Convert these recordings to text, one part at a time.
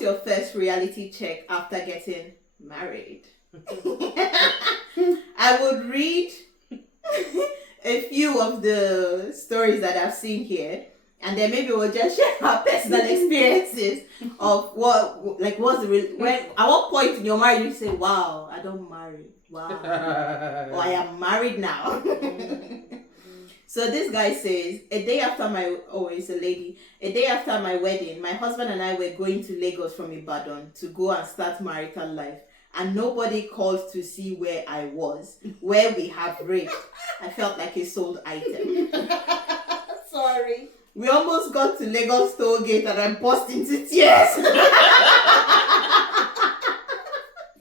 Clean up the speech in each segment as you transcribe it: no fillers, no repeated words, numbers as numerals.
what's your first reality check after getting married? I would read a few of the stories that I've seen here, and then maybe we'll just share our personal experiences of what's the when at what point in your marriage you say, "Wow, I don't marry. Wow, or I am married now." So this guy says, it's a lady. A day after my wedding, my husband and I were going to Lagos from Ibadan to go and start marital life. And nobody called to see where I was, where we have raped. I felt like a sold item. Sorry. We almost got to Lagos toll gate and I burst into tears.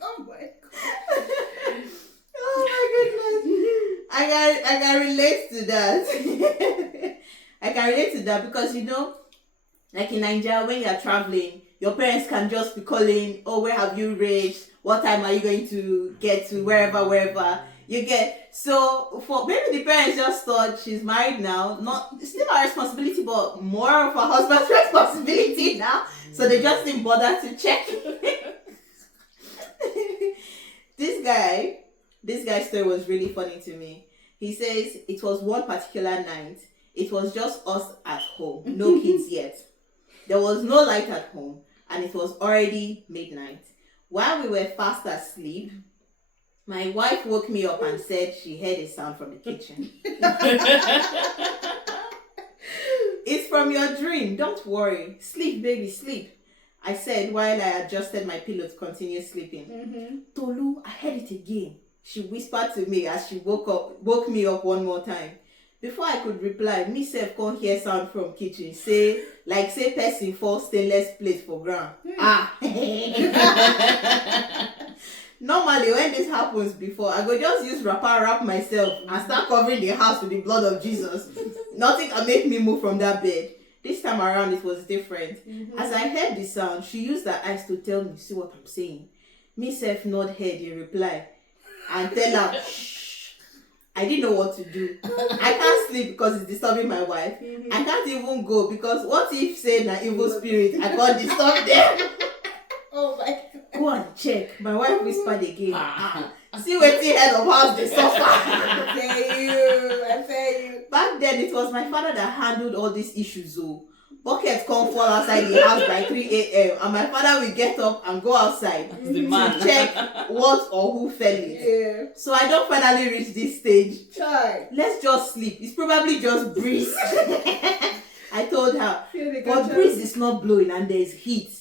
Oh my God. Oh my goodness. I can relate to that. I can relate to that because, like in Nigeria, when you're traveling, your parents can just be calling, "Oh, where have you reached? What time are you going to get to wherever you get?" So for maybe the parents just thought she's married now, it's still our responsibility, but more of her husband's responsibility now. So they just didn't bother to check. This guy's story was really funny to me. He says it was one particular night. It was just us at home, no kids yet. There was no light at home, and it was already midnight. While we were fast asleep, my wife woke me up and said she heard a sound from the kitchen. "It's from your dream. Don't worry. Sleep, baby, sleep," I said while I adjusted my pillow to continue sleeping. "Tolu, I heard it again," she whispered to me as she woke me up one more time. Before I could reply, me sef can't hear sound from kitchen. Say person fall stainless plate for ground. Normally when this happens before, I go just use wrap myself and start covering the house with the blood of Jesus. Nothing can make me move from that bed. This time around it was different. As I heard the sound, she used her eyes to tell me, "See what I'm saying?" Me sef nod head in reply and tell her, "Shh." I didn't know what to do. I can't sleep because it's disturbing my wife. I can't even go because what if say na evil spirit, I can't disturb them. Oh my God. Go and check. My wife whispered again. See wetin head of house dey suffer. I tell you. Back then it was my father that handled all these issues. Buckets come fall outside the house by 3 a.m. and my father will get up and go outside to check what or who fell it. Yeah. So I don't finally reach this stage. Try. Let's just sleep. It's probably just breeze. I told her, but breeze is not blowing and there's heat.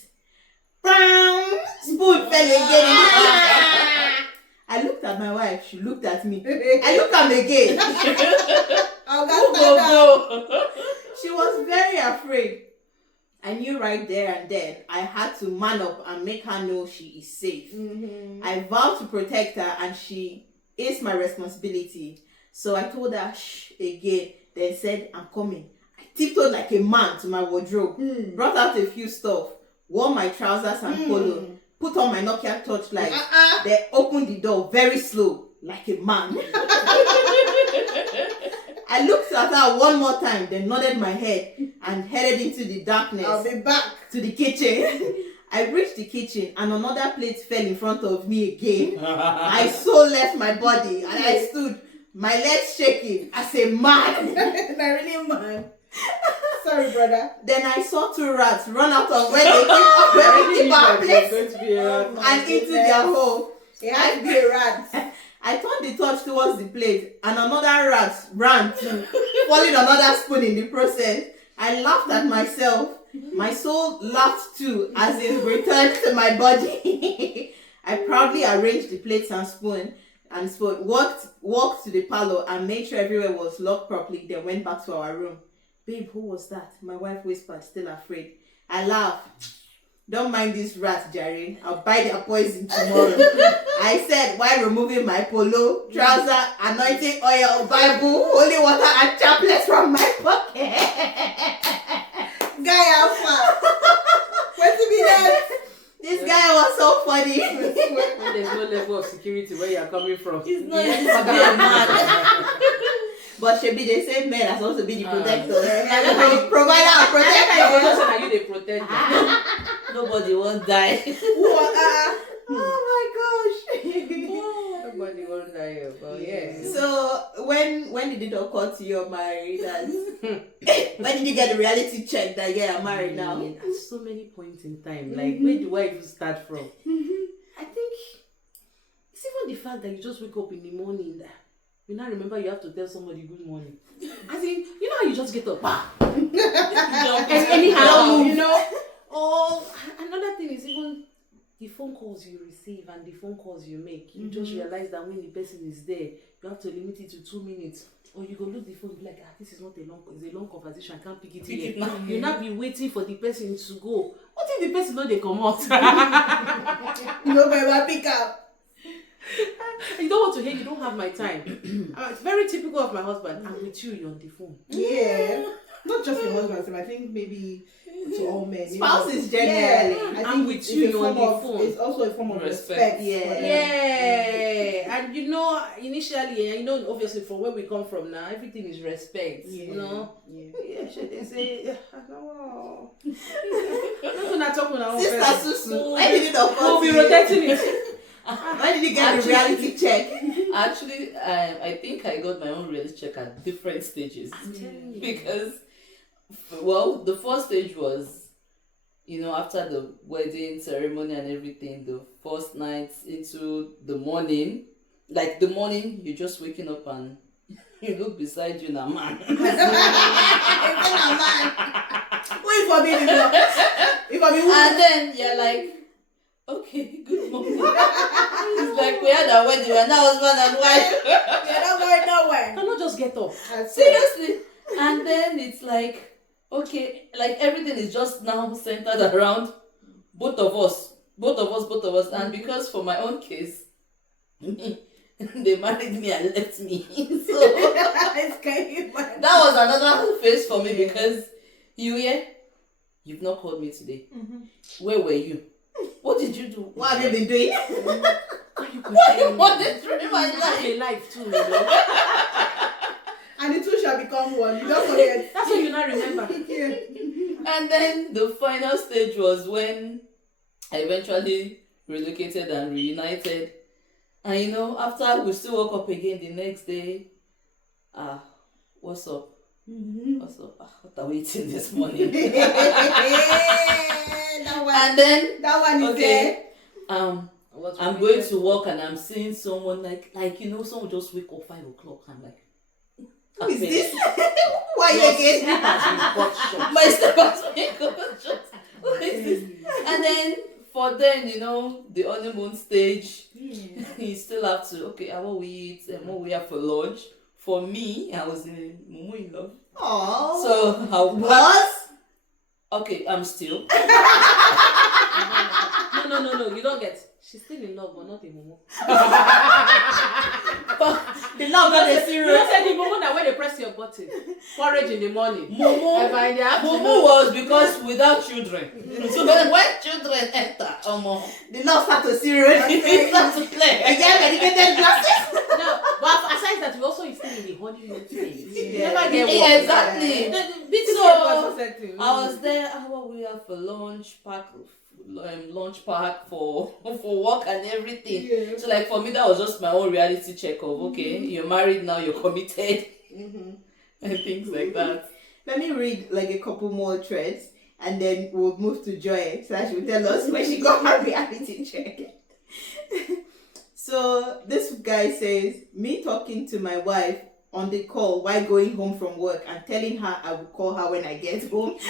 Brown spoon fell again in the house. I looked at my wife. She looked at me. I looked at her again. She was very afraid. I knew right there and then I had to man up and make her know she is safe. I vowed to protect her and she is my responsibility. So I told her shh again, then said, "I'm coming." I tiptoed like a man to my wardrobe, brought out a few stuff, wore my trousers and polo, put on my Nokia torchlight, then opened the door very slow, like a man. I looked at her one more time, then nodded my head and headed into the darkness. I'll be back. To the kitchen. I reached the kitchen and another plate fell in front of me again. My soul left my body and I stood, my legs shaking as a man. I really man. Sorry, brother. Then I saw 2 rats run out of where we keep our plates and into their hole. It has to be a rat. I turned the torch towards the plate and another rat ran too, falling another spoon in the process. I laughed at myself. My soul laughed too as it returned to my body. I proudly arranged the plates and spoon walked to the parlor and made sure everywhere was locked properly, then went back to our room. "Babe, who was that?" My wife whispered, still afraid. I laughed. "Don't mind this rat, Jerry. I'll buy their poison tomorrow." I said while removing my polo, trouser, anointing oil, Bible, holy water, and chaplets from my pocket. Guy alpha. Where to be that? This guy was so funny. When there's no level of security where you are coming from. It's not easy to be a man. But should be the same men are supposed to be the protectors. Provider and protector. Are you the protector? Nobody won't die. Oh my gosh. Nobody won't die, but yeah. So when did it occur to you, married? When did you get the reality check that I'm married now? At so many points in time. Like, where do I even start from? I think it's even the fact that you just wake up in the morning. You now remember you have to tell somebody good morning. As in, you know how you just get up, anyhow, you know. Oh, another thing is even the phone calls you receive and the phone calls you make. You just realize that when the person is there, you have to limit it to 2 minutes. Or you go look the phone, be like, this is not it's a long conversation, I can't pick it here. You now be waiting for the person to go. What if the person know they come out? No, but pick up. You don't want to hear, you don't have my time. It's very typical of my husband. I'm with you, you're on the phone. Yeah. Not just your husband, I think maybe to all men. Spouses generally. I I'm think with it's you, a you're on form the of, phone. it's also a form of Respect. respect. Yeah. And you know, initially, you know, obviously from where we come from now, everything is respect. You know? Yeah, they say, no. We're not talking about Sister Susu, when did it occur we'll to be you? rotating it. When did you get the reality check? Actually, I think I got my own reality check at different stages. Because, well, the first stage was, you know, after the wedding ceremony and everything, the first night into the morning, like the morning, you're just waking up and you look beside you, na man. And then you're like, okay, good morning. It's like we had our wedding, we're now husband and wife. You're not going nowhere. Cannot just get up. Seriously. And then it's like, okay, like everything is just now centered around both of us. And because for my own case, they married me and left me. So that was another phase for me because you've not called me today. Where were you? What did you do? What have you been doing? Why you monitoring my Have life? a life too, you know. And the two shall become one. You don't forget. That's what you now remember. And then the final stage was when I eventually relocated and reunited. And you know, after we still woke up again the next day, what's up? What's up? What are we eating this morning? And then That one is there. I'm going to work and I'm seeing someone like you know, someone just wake up 5 o'clock. I'm like, Who is this? Why you again? My step has been cut short. What is this? And then for then, you know, the honeymoon stage, you still have to, okay, what we eat and what we have for lunch. For me, I was in Mumu in love. Aww. So how was? Okay, I'm still. No, you don't get. She's still in love, but not in Momo. The love got a You serious. don't say the Momo that when they press your button, porridge in the morning. Mumu was because without children. So when children enter, The love start to serious. it starts to play. Again, medicated glasses. No, but aside that, we also still in the honeymoon phase. You never get Yeah, work. exactly. So, I was there. What we have for lunch pack, lunch pack for work and everything. So like for me, that was just my own reality check of okay, you're married now, you're committed, and things like that. Let me read like a couple more threads and then we'll move to Joy so that she will tell us when she got her reality check. So this guy says, me talking to my wife on the call while going home from work and telling her I will call her when I get home. Wait.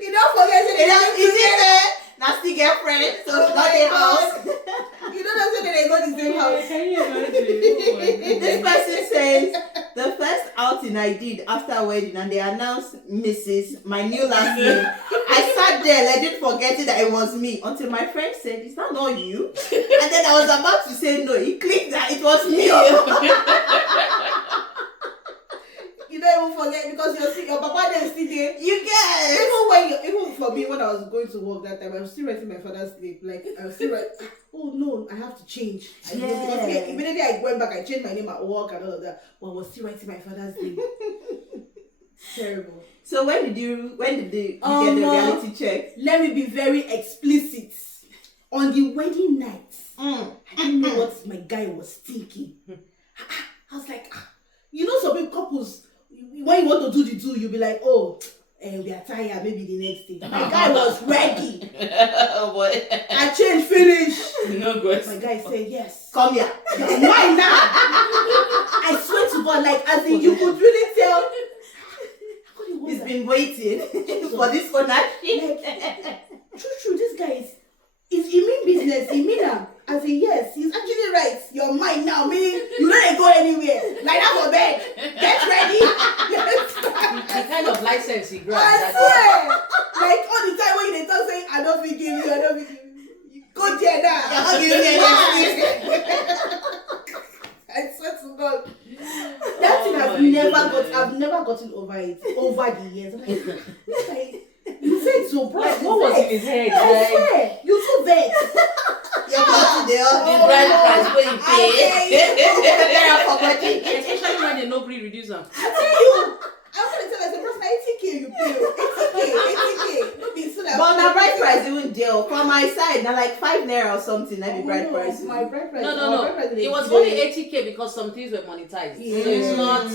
You don't forget it. Is it there? Nasty girlfriend, so it's not a house. You don't know that they go to the same house. Can you imagine? This person says, the first outing I did after wedding and they announced Mrs. my new last name. I sat there legit forgetting that it was me until my friend said, is that not you? And then I was about to say no, it clicked that it was me. You don't even forget because your papa then still there. You get Even for me when I was going to work that time, I was still writing my father's name. Like I was still writing, oh no, I have to change. Because immediately I went back, I changed my name at work and all of that. But I was still writing my father's name. Terrible. So when did you get the reality check? Let me be very explicit. On the wedding night, I didn't know what my guy was thinking. I was like, you know, some couples, when you want to do the do, you'll be like, oh, we are tired, maybe the next day. My guy was ready. Oh boy. I changed, finish. No good. My guy said, yes. Come here. Why now? I swear to God, like, as in, you could really tell. He's been waiting for this ownership. True, this guy is he mean business, he mean am. As in, yes, he's actually right. You're mine now, meaning you don't go anywhere. Like that for bed. Get ready. The kind of license he grabs. I swear. Like all the time when they talk saying, I don't forgive you, I don't forgive you. Go there now. You're not giving me any I swear to God. That thing I've never gotten over it over the years. I'm like, you said so, bro. Like, what was in his head? I swear, you too vex. You're not The bride price where you pay. Especially when they no gree reduce them. I tell you, I'm gonna tell us, bro, 80K you pay, 80K. Don't be so like. But my bride price even deal from my side. Now like 5 naira or something. That be bride price. My bride price. No. It was only 80K because some things were monetized. Yeah. So it's not.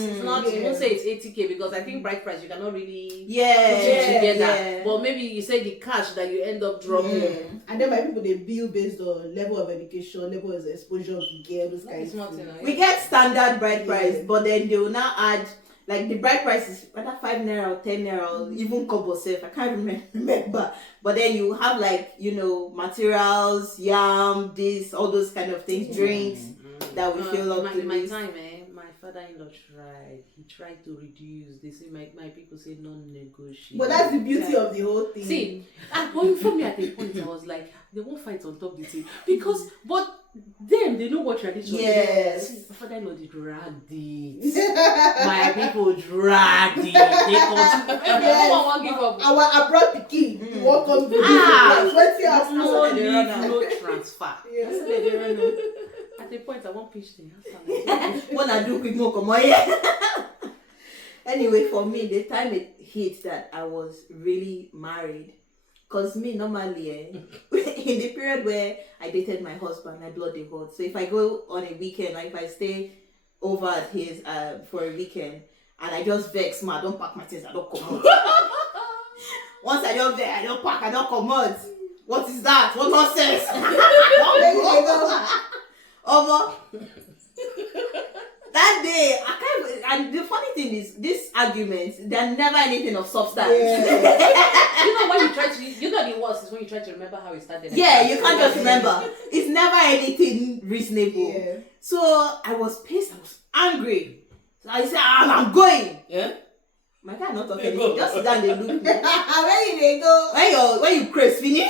Yeah. You won't say it's 80K because I think bride price you cannot really put Yeah. it together. Yeah. But maybe you say the cash that you end up dropping. And then my people they bill based on level of education, level of exposure you get, those It's kinds not of enough. We get standard bride price, Yeah. but then they will now add like the bride price is whether 5 naira or 10 naira or even kobo safe. I can't remember. But then you have like, you know, materials, yam, this, all those kind of things, drinks that we fill up to in my this. time, my father-in-law tried. He tried to reduce. They say my people say non-negotiable. But that's the beauty of the whole thing. See, and going from me at a point, I was like, they won't fight on top of the thing because, but them they know what tradition. Yes. See, my father-in-law they dragged it. My people dragged it. They continue. Yes. No one give up. Our abroad pikin, you won't come to Ah. What's your house? No they leave, run out. no transfer. Yeah. At a point, I won't pitch the When I do quick more come on here. Anyway, for me, the time it hit that I was really married, cause me normally in the period where I dated my husband, I bloody hot. So if I go on a weekend, like if I stay over at his for a weekend, and I just vex, I don't pack my things, I don't come out. Once I don't vex, I don't pack, I don't come out. What is that? What nonsense? There you go. That day, and the funny thing is, these arguments, they're never anything of substance. Yeah. You know when you try to, you know the worst is when you try to remember how it started. Yeah, you can't just remember. It's never anything reasonable. Yeah. So I was pissed, I was angry. So I said, I'm going. Yeah? My guy not talking anything, just sit down and look. Where you go? When you craze finish.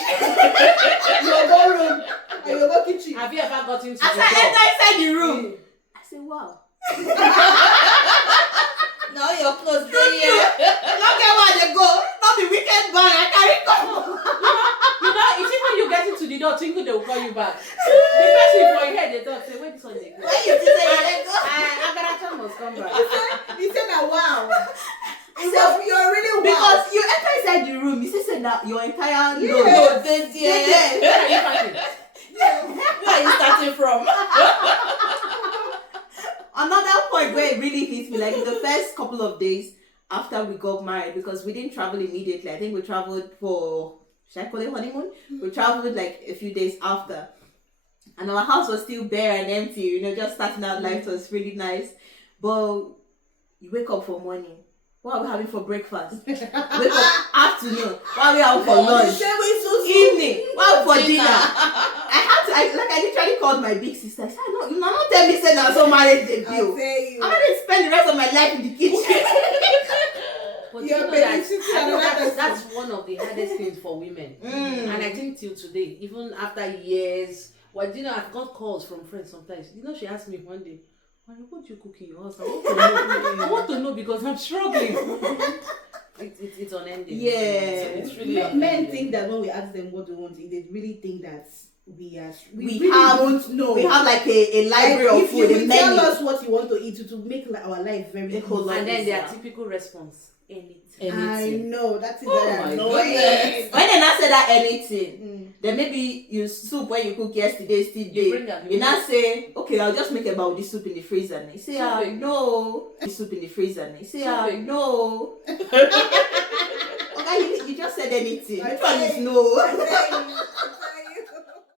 Your go room. And your go kitchen. Have you ever gotten to As the I door? enter inside the room, I said, wow. Now your clothes True, not get where they go. Not the weekend bag, I carry come. You know, it's even you get into the door, thinking they will call you back. The person for your head, they talk, say, where this one they go? When you say you go. Agarata must come back. He said that wow. So, You're really wow. because you enter inside the room, you say that your entire Yeah. load. No, this Yeah. Where are you packing? Where are you starting from? Another point where it really hit me, like the first couple of days after we got married, because we didn't travel immediately. I think we traveled for, should I call it honeymoon? We traveled like a few days after. And our house was still bare and empty, you know, just starting out life. It was really nice. But you wake up for morning. What are we having for breakfast? Wake up afternoon. What are we having for lunch? Evening. What for dinner? I literally called my big sister. I said, no, you not tell me say now so marriage the I'll bill. tell you. I'm gonna spend the rest of my life in the kitchen. But You're you know babysitting another person. that's one of the hardest things for women. And I think till today, even after years, well, you know, I've got calls from friends sometimes. You know, she asked me one day, what you cook in your house? I want to know. I want to know because I'm struggling. It's unending. Yeah. It's really unending. Men think that when we ask them what they want to eat, they really think that we We really have- don't know. We have like a library of if food, you a will menu. tell us what you want to eat to make our life very A whole easy. lot. And then their Yeah. typical response, anything. I know that is Oh very my annoying. goodness. When they now say that anything, then maybe you soup when you cook yesterday still You bring day. am, You now say, okay, I'll just make about this soup in the freezer. And you say, Soup big. no. This soup in the freezer. And you say, Soup big. no. Okay, you just said anything. I Which one is say- no? I say,